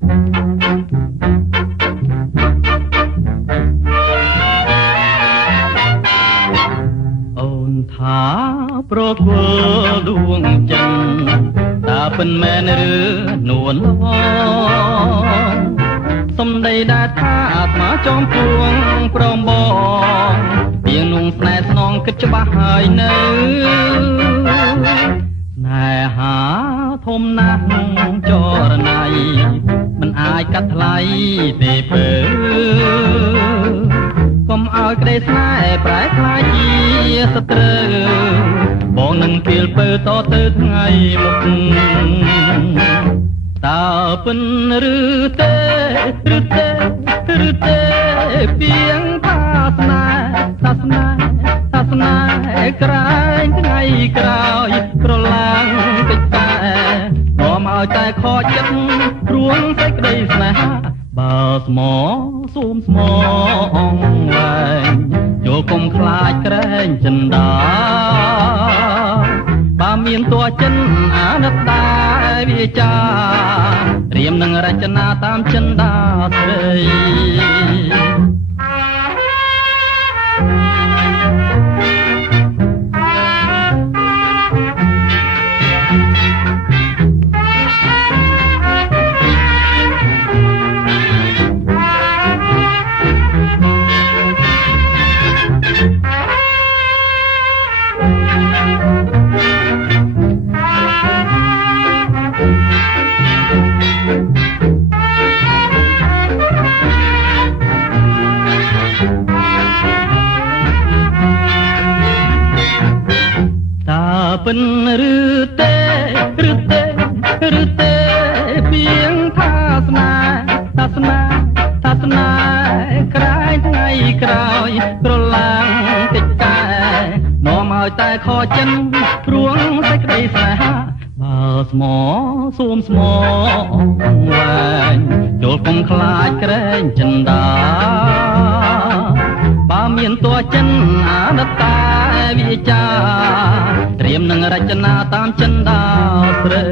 អូនថាប្រគល់ដួងចិនតើពិនមែនឬនួនឡងសំដីដែលថាអាត្មាចំពួងព្រមបងទៀងនុងស្នេហ៍ស្នងគិតច្បាស់ហើយនៅស្នេហាធំណាស់ចរណៃមិនអាចកាត់ថ្លៃទេពើកុំឲ្យក្តីស្នេហ៍ប្រែខ្លាយជាសត្រូវបងនឹងគៀលពើតទៅថ្ងៃមុខតើពិនឬទេឬទេឬទេពីងថាស្នេហ៍សាសនាសាសនាក្រែងថ្ងៃក្រោយប្រឡាំងតិចតែនាំឲ្យតែខកចិត្តព្រួងសេចក្តីស្នេហាបើស្មោស៊ូមស្មោអងវែងចូលគុំខ្លាចក្រែងចិនដាបើមានតួចិនអាណិតដែរវាចាត្រៀមនឹងរចនាតាមចិនដាស្រីពិនឬទេឬទេឬទេពីងថាស្នេហ៍សាសនាសាសនាក្រែងថ្ងៃក្រោយប្រឡាំងតិចតែនាំឲ្យតែខកចិនព្រួងសេចក្តីស្នេហាបើស្មោស៊ូមស្មោវែងចូលគុំខ្លាចក្រែងចិនដាបើមានតួចិនអាណិតតែវាចាត្រៀមនឹងរចនាតាមចិនដាស្រី